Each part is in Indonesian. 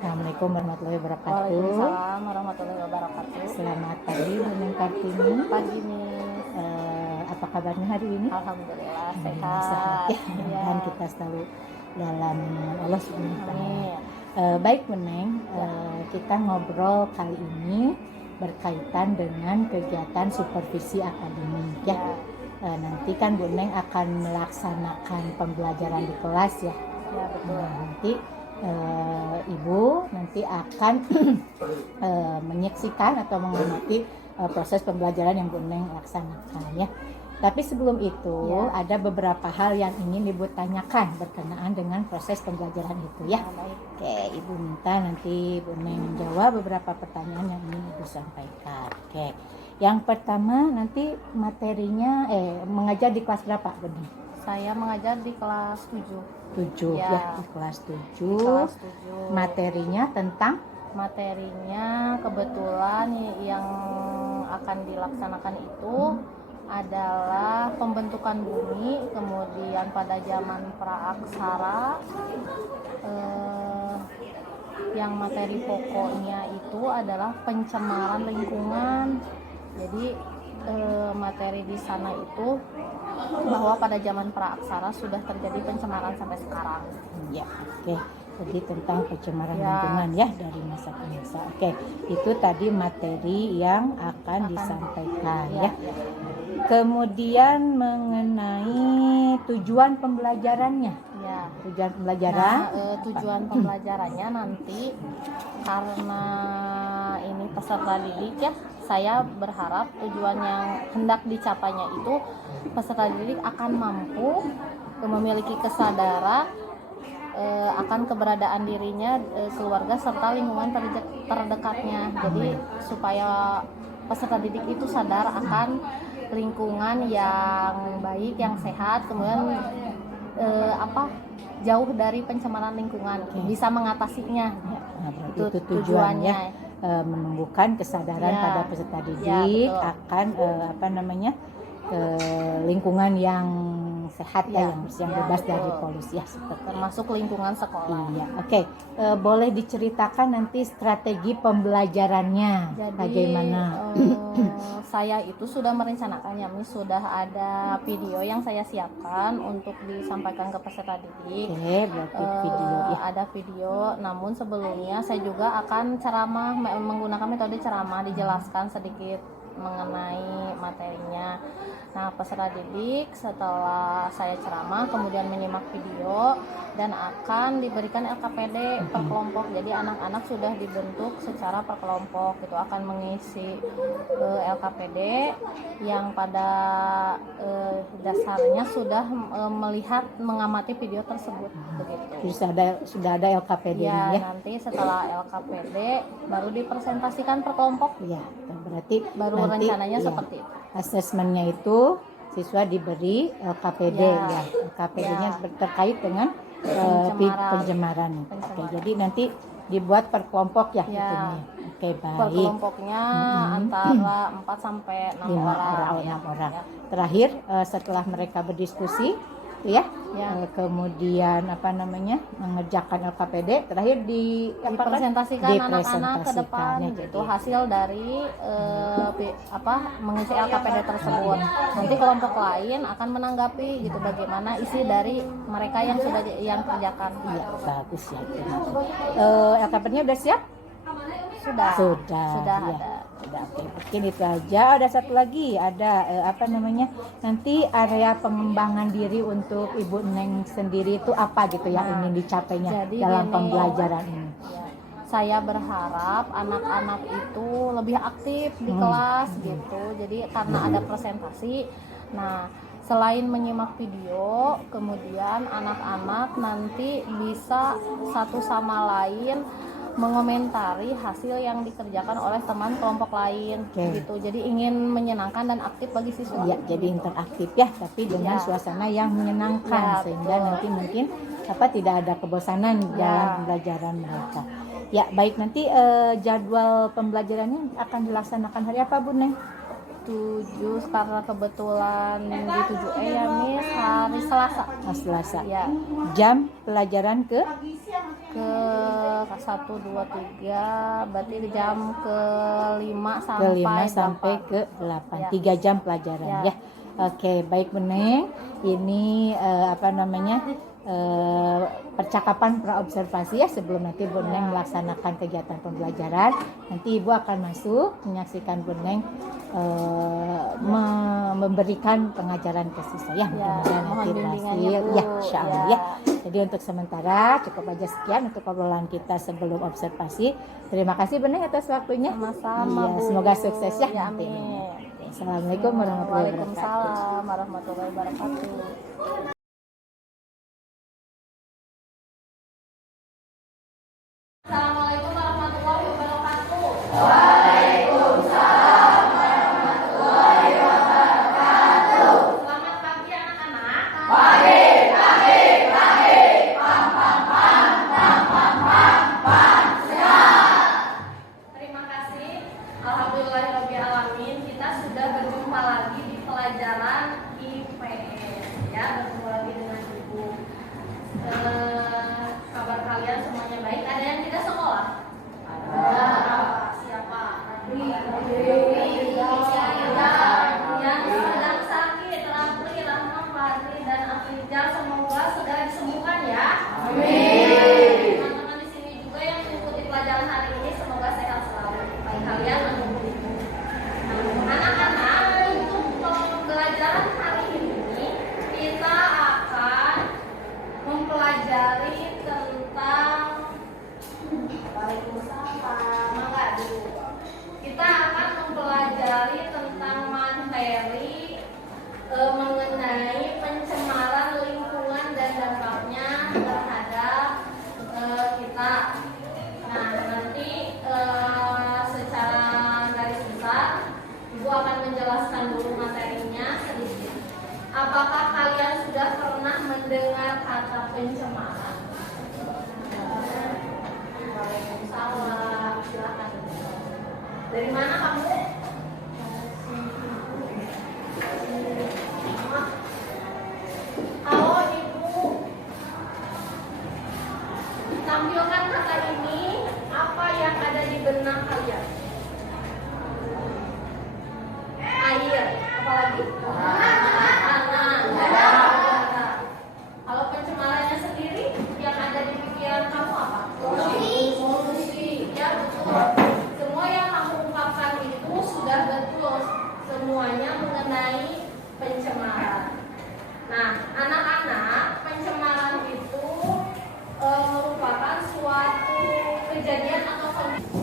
Assalamualaikum warahmatullahi wabarakatuh. Waalaikumsalam warahmatullahi wabarakatuh. Selamat pagi Bu Neng Kartini. Pagi Miss. Apa kabarnya hari ini? Alhamdulillah Alhamdulillah sehat. ya. Mudah-mudahan kita selalu dalam Allah Subhanahu wa taala. Amin. Baik Bu Neng, kita ngobrol kali ini berkaitan dengan kegiatan supervisi akademik ya. Nanti kan Bu Neng akan melaksanakan pembelajaran di kelas ya. Ya betul. Nanti Ibu nanti akan menyaksikan atau mengamati proses pembelajaran yang Bu Neng laksanakan ya. Tapi sebelum itu ada beberapa hal yang ingin Ibu tanyakan berkenaan dengan proses pembelajaran itu ya. Oke, Ibu minta nanti Bu Neng menjawab beberapa pertanyaan yang ingin Ibu sampaikan. Oke. Yang pertama nanti materinya mengajar di kelas berapa Bu Neng? Saya mengajar di kelas 7 ya, di kelas 7. Kelas 7. Materinya tentang kebetulan yang akan dilaksanakan itu adalah pembentukan bumi, kemudian pada zaman praaksara, yang materi pokoknya itu adalah pencemaran lingkungan. Jadi materi di sana itu bahwa pada zaman praaksara sudah terjadi pencemaran sampai sekarang. Ya, oke. Jadi tentang pencemaran lingkungan ya dari masa ke masa. Oke, itu tadi materi yang akan disampaikan ya. Kemudian mengenai tujuan pembelajarannya. Ya. Tujuan pembelajaran. Tujuan pembelajarannya nanti karena ini peserta didik ya. Saya berharap tujuan yang hendak dicapainya itu peserta didik akan mampu memiliki kesadaran akan keberadaan dirinya, keluarga serta lingkungan terdekatnya. Jadi supaya peserta didik itu sadar akan lingkungan yang baik, yang sehat, kemudian jauh dari pencemaran lingkungan, bisa mengatasinya. Itu tujuannya. Menumbuhkan kesadaran pada peserta didik akan lingkungan yang sehat yang bebas dari polusi ya, termasuk lingkungan sekolah. Iya, oke. Boleh diceritakan nanti strategi pembelajarannya. Jadi, bagaimana? Saya itu sudah merencanakannya, sudah ada video yang saya siapkan untuk disampaikan ke peserta didik. Oke, berarti video ya. Ada video, namun sebelumnya saya juga akan ceramah menggunakan metode ceramah, dijelaskan sedikit mengenai materinya. Nah, peserta didik setelah saya ceramah kemudian menyimak video dan akan diberikan LKPD per kelompok. Jadi anak-anak sudah dibentuk secara per kelompok, itu akan mengisi LKPD yang pada dasarnya sudah melihat mengamati video tersebut begitu. Sudah ada LKPD-nya ya. Nanti setelah LKPD baru dipresentasikan per kelompok. Ya, berarti baru nanti, rencananya seperti itu. Asesmennya itu siswa diberi LKPD ya. LKPD-nya terkait dengan pencemaran. Oke, jadi nanti dibuat per kelompok ya itunya. Oke, baik. Per kelompoknya antara 4 sampai 6 orang. Terakhir setelah mereka berdiskusi ya. Kemudian mengerjakan LKPD, terakhir dipresentasikan anak-anak ke depan gitu hasil dari mengisi LKPD tersebut. Nanti kelompok lain akan menanggapi gitu bagaimana isi dari mereka yang sudah kerjakan. Iya, bagus ya. LKPD-nya udah siap? Sudah ya. ada. Oke, mungkin itu aja. Ada satu lagi, ada nanti area pengembangan diri untuk Ibu Neng sendiri itu apa gitu yang ingin dicapainya dalam pembelajaran ini? Saya berharap anak-anak itu lebih aktif di kelas gitu. Jadi karena ada presentasi, nah selain menyimak video, kemudian anak-anak nanti bisa satu sama lain mengomentari hasil yang dikerjakan oleh teman kelompok lain gitu. Jadi ingin menyenangkan dan aktif bagi siswa. Ya, jadi interaktif ya, tapi dengan suasana yang menyenangkan sehingga nanti mungkin tidak ada kebosanan dalam pembelajaran mereka. Ya, baik, nanti jadwal pembelajarannya akan dilaksanakan hari apa, Bu Neng? 7 karena kebetulan di 7E ya Miss, hari Selasa. Selasa. Ya. Jam pelajaran ke ke 1, 2, 3, berarti jam ke-5 ke-5 sampai 8. ke-8, Ya. 3 jam pelajaran Ya. ya. Oke, baik Bu Neng. Ini percakapan praobservasi ya sebelum nanti Bu Neng melaksanakan kegiatan pembelajaran. Nanti Ibu akan masuk menyaksikan Bu Neng memberikan pengajaran ke siswa ya. Mudah-mudahan mohon nanti bimbingannya, berhasil Bu. ya, insyaallah Ya. ya. Jadi untuk sementara cukup aja sekian untuk obrolan kita sebelum observasi. Terima kasih Bu Neng atas waktunya. Sama-sama, Iya, Bu. semoga sukses ya. Ya, nanti. amin. Assalamualaikum warahmatullahi wabarakatuh. Waalaikumsalam warahmatullahi wabarakatuh. Assalamualaikum warahmatullahi wabarakatuh. Selamat pagi anak-anak. Terima kasih. Alhamdulillahirobbilalamin, kita sudah berjumpa lagi di pelajaran IPS ya, bertemu lagi dengan Ibu. Kabar kalian semuanya baik? Ada yang tidak sekolah? Ada. Siapa? Yang sedang sakit, Rafli, Rahma, Fadli, dan Afrizal, semoga segera disembuhkan ya. Amin. Teman-teman di sini juga yang mengikuti pelajaran hari ini semoga sehat selalu. Baik kalian menunggu itu. Anak-anak, untuk pembelajaran hari ini kita akan mempelajari tentang Waalaikumsalam. Mangga dulu. Kita akan mempelajari tentang materi mengenai pencemaran lingkungan dan dampaknya terhadap kita. Nah, nanti secara garis besar Ibu akan menjelaskan dulu materinya sedikit. Apakah kalian sudah pernah mendengar kata pencemaran? Waalaikumsalam. Silakan. Dari mana kamu? Kalau Ibu tampilkan kata ini, apa yang ada di benak kalian? Air. Apalagi? Tanah. Kalau pencemarannya sendiri, yang ada di pikiran kamu apa? Polusi. Ya, betul. Semua yang kamu ungkapkan itu sudah betul. Semuanya mengenai pencemaran. Nah, anak-anak, pencemaran itu merupakan suatu kejadian atau kondisi.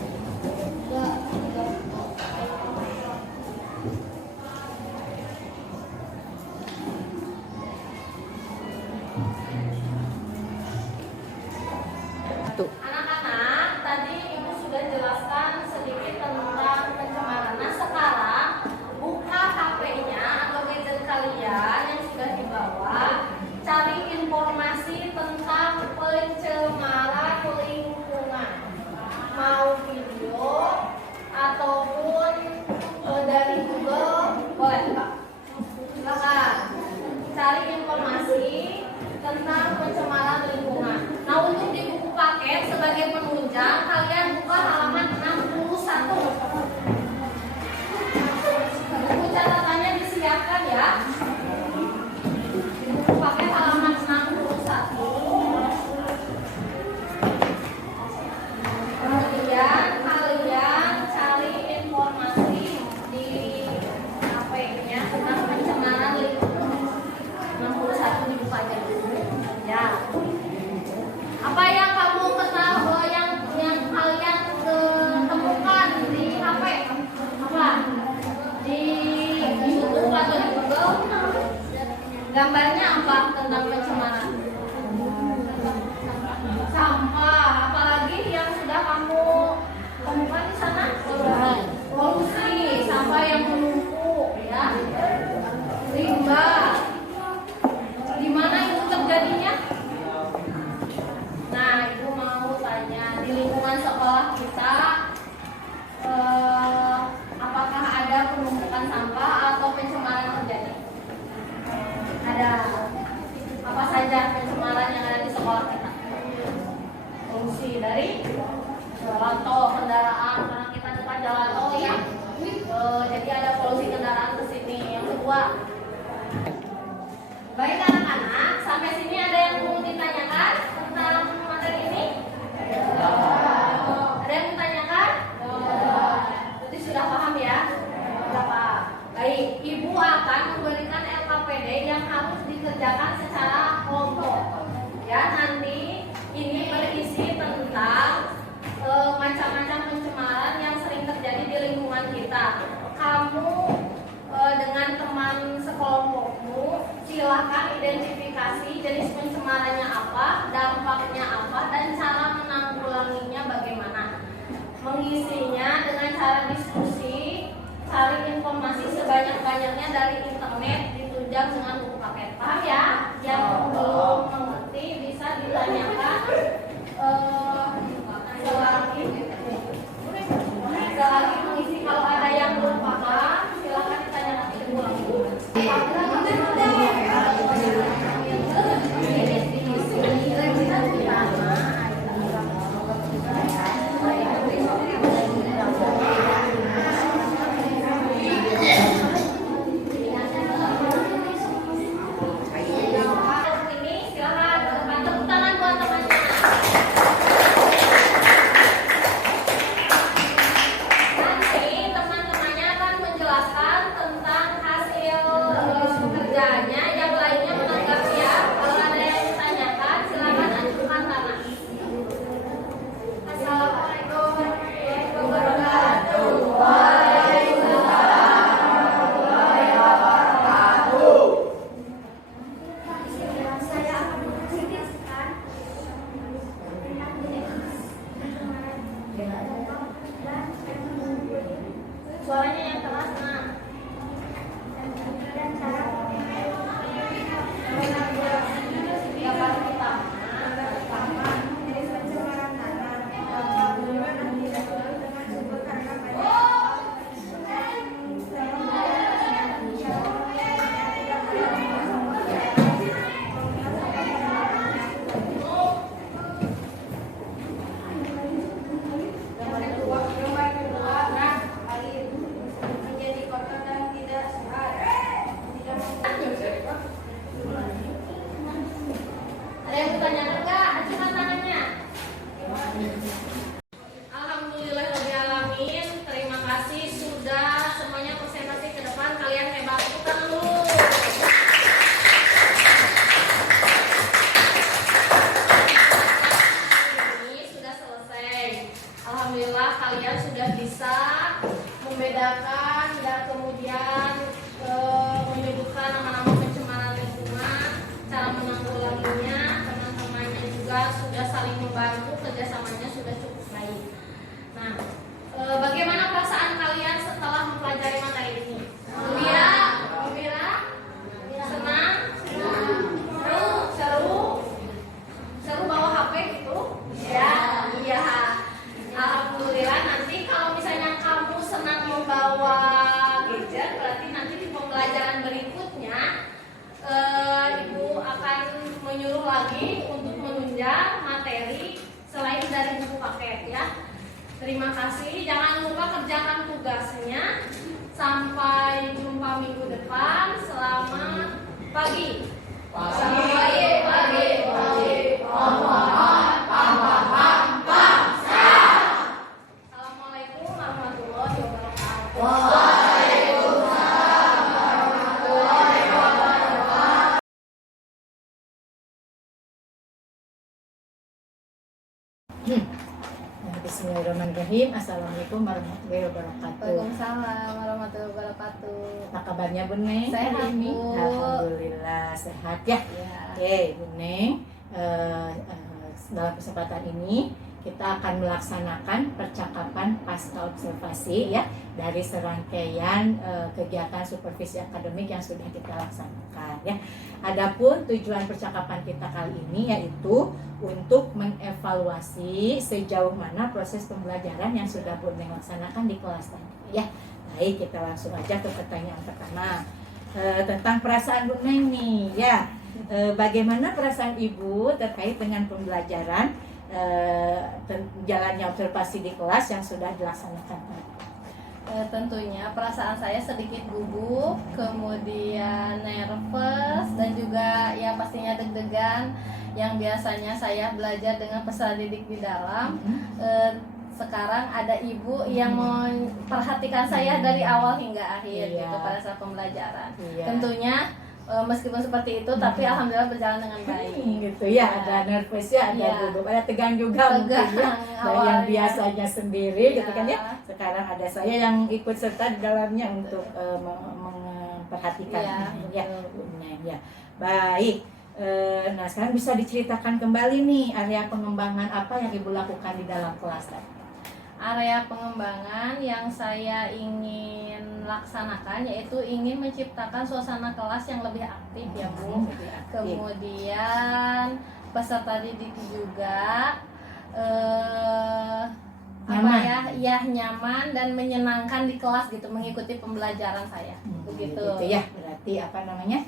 Anak-anak, tadi Ibu sudah jelaskan sedikit tentang pencemaran. Nah, sekarang buka HP-nya atau gadget kalian yang sudah dibawa, cari informasi tentang pencemaran lingkungan. Mau video ataupun dari Google, boleh Kak? Silakan cari informasi tentang pencemaran lingkungan. Nah, untuk di buku paket sebagai penunjang, kalian buka halaman 61. Buku catatannya disiapkan ya. Di buku paket halaman 61. Kemudian kalian cari informasi di HP-nya tentang pencemaran lingkungan. 61 dibuka aja dulu. Ya. Apa yang kamu ketahui, yang dari jalan tol kendaraan, karena kita dekat jalan tol ya. Jadi ada polusi kendaraan ke sini. Yang kedua, baik anak-anak, sampai sini ada yang mau ditanyakan tentang materi ini? Ada yang ditanyakan? Berarti sudah paham ya? Sudah paham. Baik, Ibu akan memberikan LKPD yang harus dikerjakan secara kelompok. Ya, nanti ini berisi tentang macam-macam pencemaran yang sering terjadi di lingkungan kita. Kamu dengan teman sekelompokmu silahkan identifikasi jenis pencemarannya apa, dampaknya apa, dan cara menanggulanginya bagaimana. Mengisinya dengan cara diskusi, cari informasi sebanyak-banyaknya dari internet, ditunjang dengan buku paket. Paham ya? Yang belum mengerti bisa ditanyakan sekali mengisi. Kalau ada yang belum paham silakan ditanyakan ke ibu langsung. Ini silakan tepuk tangan buat temannya. Nanti teman-temannya akan menjelaskan tentang hasil pekerjaannya, yang lainnya menanggapi ya. Kalau ada yang ditanyakan silakan ajukan tangan. Assalamualaikum warahmatullahi wabarakatuh. Saya akan menjelaskan suaranya yang keras, nah. Yang paling utama jenis pencemaran tanah. Menjadi kotor dan tidak sehat. Ada yang bertanya enggak? Ajukan tangannya. Alhamdulillahirobbilalamin. Terima kasih sudah semuanya presentasi ke depan. Kalian hebat. Tepuk dulu. Ini sudah selesai. Alhamdulillah kalian sudah bisa membedakan dan kemudian menyebutkan nama-nama pencemaran lingkungan, cara menanggulanginya. Teman-temannya juga sudah saling membantu, kerjasamanya sudah cukup baik. Nah, bagaimana perasaan kalian setelah mempelajari materi ini? Gembira? Gembira? Senang? Seru? Seru? Seru bawa HP gitu? Ya, iya. Alhamdulillah, nanti kalau misalnya kamu senang membawa gadget, berarti nanti di pembelajaran berikutnya Ibu akan menyuruh lagi untuk menunjang materi selain dari buku paket ya. Terima kasih, jangan lupa kerjakan tugasnya. Sampai jumpa minggu depan. Selamat pagi. Assalamualaikum warahmatullahi wabarakatuh. Bismillahirrahmanirrahim. Assalamualaikum warahmatullahi wabarakatuh. Waalaikumsalam warahmatullahi wabarakatuh. Apa kabarnya Bu Neng? Sehat, hari ini? Bu. Alhamdulillah sehat ya. Ya. Oke Bu Neng, dalam kesempatan ini kita akan melaksanakan percakapan pasca observasi ya dari serangkaian kegiatan supervisi akademik yang sudah kita laksanakan ya. Adapun tujuan percakapan kita kali ini yaitu untuk mengevaluasi sejauh mana proses pembelajaran yang sudah Bu Neng laksanakan di kelas tadi ya. Baik, kita langsung aja ke pertanyaan pertama tentang perasaan Bu Neng nih ya. Bagaimana perasaan Ibu terkait dengan pembelajaran jalannya observasi di kelas yang sudah dilaksanakan? Tentunya perasaan saya sedikit gugup, kemudian nervous, dan juga ya pastinya deg-degan. Yang biasanya saya belajar dengan peserta didik di dalam, sekarang ada ibu yang memperhatikan saya dari awal hingga akhir Iya. gitu pada saat pembelajaran. Iya. Tentunya meskipun seperti itu, tapi alhamdulillah berjalan dengan baik. Gitu ya, ada nervousnya, ada Iya. gugup, ada tegang juga mungkin ya. Tegang Dari yang awalnya. biasanya sendiri gitu Iya. kan ya. Sekarang ada saya yang ikut serta di dalamnya untuk memperhatikan Iya, ya. betul. Ya. Baik. Nah, sekarang bisa diceritakan kembali nih area pengembangan apa yang Ibu lakukan di dalam kelas tadi? Area pengembangan yang saya ingin laksanakan yaitu ingin menciptakan suasana kelas yang lebih aktif ya Bu. Lebih aktif. Kemudian peserta didik juga Nyaman. nyaman dan menyenangkan di kelas gitu, mengikuti pembelajaran saya. Begitu. Gitu ya, berarti apa namanya?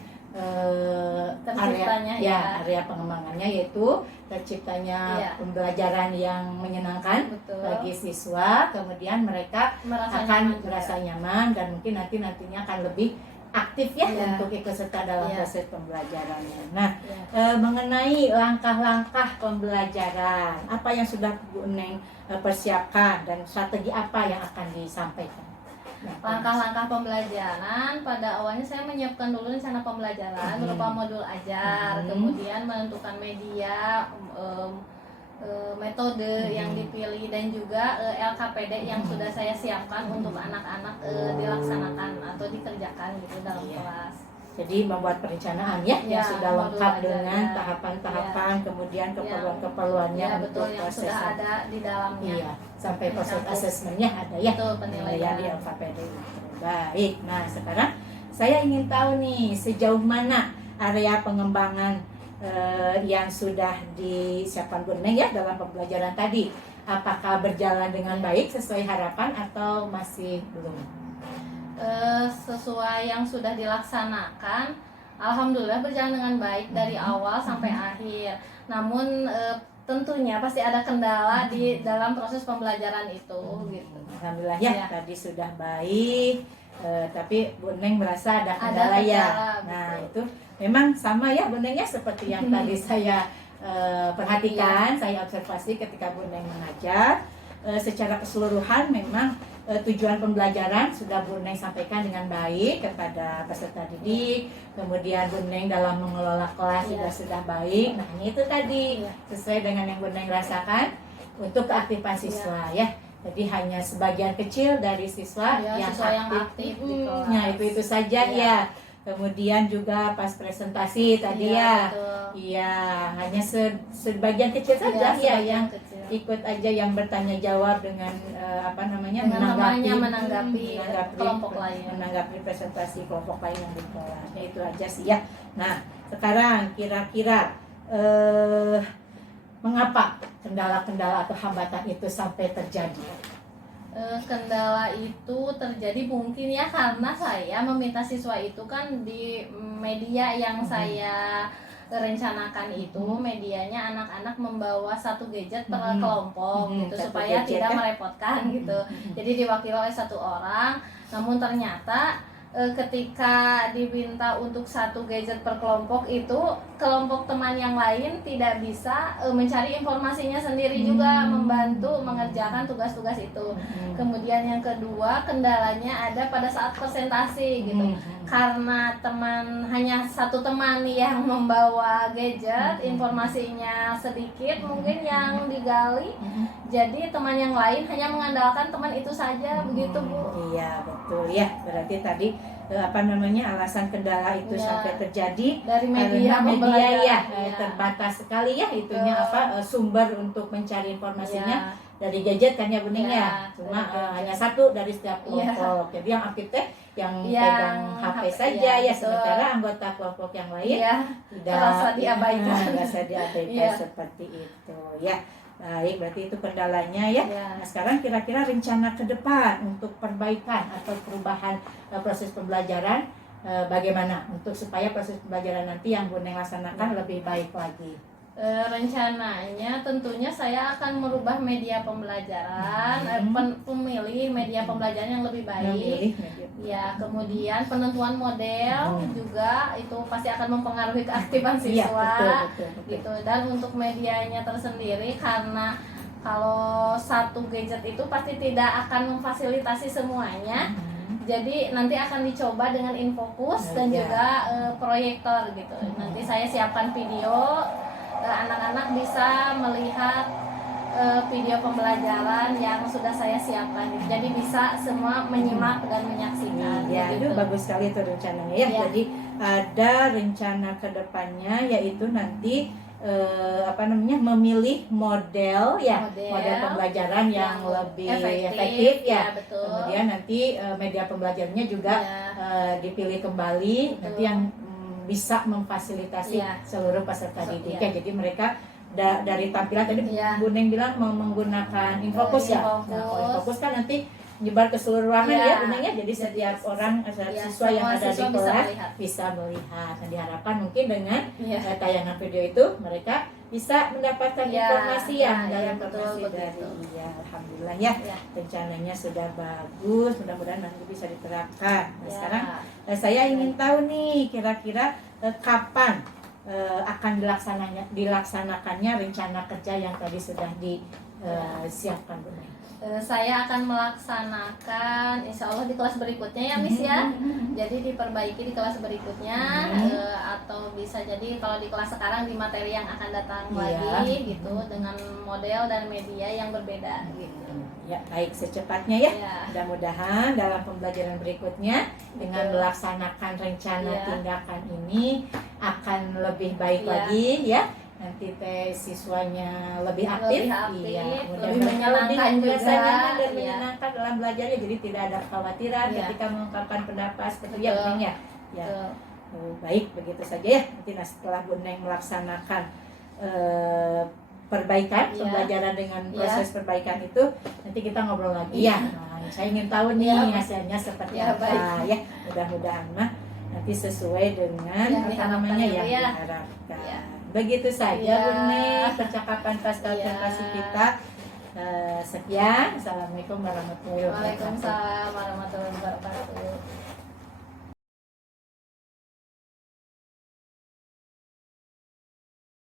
Terciptanya area pengembangannya yaitu terciptanya Iya. pembelajaran yang menyenangkan Betul. bagi siswa, kemudian mereka Merasa akan nyaman juga. merasa nyaman dan mungkin nantinya akan lebih aktif ya Iya. untuk ikut serta dalam Iya. proses pembelajarannya. Nah, Ya. mengenai langkah-langkah pembelajaran, apa yang sudah Bu Neng persiapkan dan strategi apa yang akan disampaikan? Nah, Langkah-langkah pembelajaran pada awalnya saya menyiapkan dulu rencana pembelajaran berupa modul ajar, kemudian menentukan media, metode yang dipilih, dan juga LKPD yang sudah saya siapkan untuk anak-anak dilaksanakan atau dikerjakan gitu dalam Iya. kelas. Jadi membuat perencanaan ya, yang Ya, sudah modul lengkap aja, dengan ya. tahapan-tahapan, kemudian keperluan-keperluannya Ya untuk betul, yang proses sudah ada di dalamnya. iya, sampai proses Mencakup. asesmennya ada ya, Betul, penilaian. di LKPD itu. Baik, nah sekarang saya ingin tahu nih sejauh mana area pengembangan yang sudah disiapkan Bu Neng ya dalam pembelajaran tadi. Apakah berjalan dengan baik sesuai harapan atau masih belum? Sesuai yang sudah dilaksanakan, alhamdulillah berjalan dengan baik dari awal sampai akhir. Namun tentunya pasti ada kendala di dalam proses pembelajaran itu gitu. Alhamdulillah ya, Ya. tadi sudah baik, tapi Bu Neng merasa ada Ada kendala ya. kendala, Nah betul. itu memang sama ya Bu Neng ya, seperti yang tadi saya perhatikan, saya observasi ketika Bu Neng mengajar. Secara keseluruhan memang tujuan pembelajaran sudah Bu Neng sampaikan dengan baik kepada peserta didik. Kemudian Bu Neng dalam mengelola kelas Iya. juga sudah baik. Nah ini itu tadi Iya. sesuai dengan yang Bu Neng rasakan untuk keaktifan siswa ya. Jadi hanya sebagian kecil dari siswa Ya, yang siswa yang aktif di kelas. Nah itu saja Iya. ya. Kemudian juga pas presentasi tadi Iya, ya. betul. Iya, hanya sebagian kecil saja ya, sebagian yang kecil. ikut aja, yang bertanya jawab dengan Dengan temannya menanggapi kelompok lain. menanggapi presentasi kelompok lain yang di kelas. Ya, itu aja sih ya. Nah, sekarang kira-kira mengapa kendala-kendala atau hambatan itu sampai terjadi? Kendala itu terjadi mungkin ya karena saya meminta siswa itu kan di media yang saya rencanakan itu, medianya anak-anak membawa satu gadget per kelompok gitu Satu supaya gadget, tidak ya. merepotkan gitu. Jadi diwakili oleh satu orang, namun ternyata ketika diminta untuk satu gadget per kelompok itu, kelompok teman yang lain tidak bisa mencari informasinya sendiri juga, membantu mengerjakan tugas-tugas itu. Kemudian yang kedua, kendalanya ada pada saat presentasi gitu. Karena hanya satu teman yang membawa gadget, informasinya sedikit mungkin yang digali. Jadi teman yang lain hanya mengandalkan teman itu saja, begitu Bu. Iya betul ya, berarti tadi alasan kendala itu Iya. sampai terjadi Dari karena media media pembelajaran, ya iya. terbatas sekali ya itunya sumber untuk mencari informasinya Iya. dari gadget kan ya Bu Neng Iya, ya, cuma dari gadget. hanya satu dari setiap Iya. kelompok. Jadi yang aktif teh yang Yang pegang HP HP, saja iya, ya, betul. sementara anggota kelompok yang lain Iya. tidak Terasa diabaikan. terasa diabaikan Iya. seperti itu ya. Baik, berarti itu kendalanya ya. Iya. Nah, sekarang kira-kira rencana ke depan untuk perbaikan atau perubahan proses pembelajaran bagaimana untuk supaya proses pembelajaran nanti yang Bu Neng laksanakan lebih baik lagi. Rencananya tentunya saya akan merubah media pembelajaran, memilih media pembelajaran yang lebih baik. Ya, kemudian penentuan model juga itu pasti akan mempengaruhi keaktifan Iya, siswa, betul. gitu. Dan untuk medianya tersendiri, karena kalau satu gadget itu pasti tidak akan memfasilitasi semuanya. Jadi nanti akan dicoba dengan infocus dan juga proyektor gitu. Nanti saya siapkan video, anak-anak bisa melihat video pembelajaran yang sudah saya siapkan. Jadi bisa semua menyimak dan menyaksikan. Ya, gitu. itu bagus sekali itu rencananya ya. Iya. Jadi ada rencana ke depannya yaitu nanti memilih model pembelajaran yang lebih efektif ya. Betul. Kemudian nanti media pembelajarannya juga dipilih kembali. Betul. Nanti yang bisa memfasilitasi seluruh peserta didik ya. Jadi mereka dari tampilan tadi Bu Neng bilang mau menggunakan infocus ya. Nah, kalau infocus kan nanti nyebar ke seluruh ruangan ya Bu Neng ya. Jadi setiap orang siswa yang ada di kelas bisa melihat. Nah, diharapkan mungkin dengan tayangan video itu mereka bisa mendapatkan informasi dalam informasi dari alhamdulillah ya. Rencananya sudah bagus, mudah-mudahan nanti bisa diterapkan. Nah, sekarang saya ingin tahu nih kira-kira kapan akan dilaksanakannya rencana kerja yang tadi sudah disiapkan Bu Neng. Saya akan melaksanakan insya Allah di kelas berikutnya ya Miss ya. Jadi diperbaiki di kelas berikutnya, atau bisa jadi kalau di kelas sekarang di materi yang akan datang lagi gitu, dengan model dan media yang berbeda gitu. Ya, baik, secepatnya ya. Mudah-mudahan dalam pembelajaran berikutnya dengan melaksanakan rencana tindakan ini akan lebih baik lagi ya. Nanti siswanya lebih aktif, lebih menyenangkan juga dan menyenangkan dalam belajarnya, jadi tidak ada kekhawatiran ketika mengungkapkan pendapat seperti ya Bu Neng ya. Baik, begitu saja ya. Nanti setelah Bu Neng melaksanakan perbaikan pembelajaran dengan proses perbaikan itu, nanti kita ngobrol lagi ya. Nah, saya ingin tahu nih hasilnya seperti apa ya. Mudah-mudahan nanti sesuai dengan yang diharapkan. Begitu saja Bu Neng percakapan pasca operasi kita. Sekian. Assalamualaikum warahmatullahi wabarakatuh. Waalaikumsalam warahmatullahi wabarakatuh.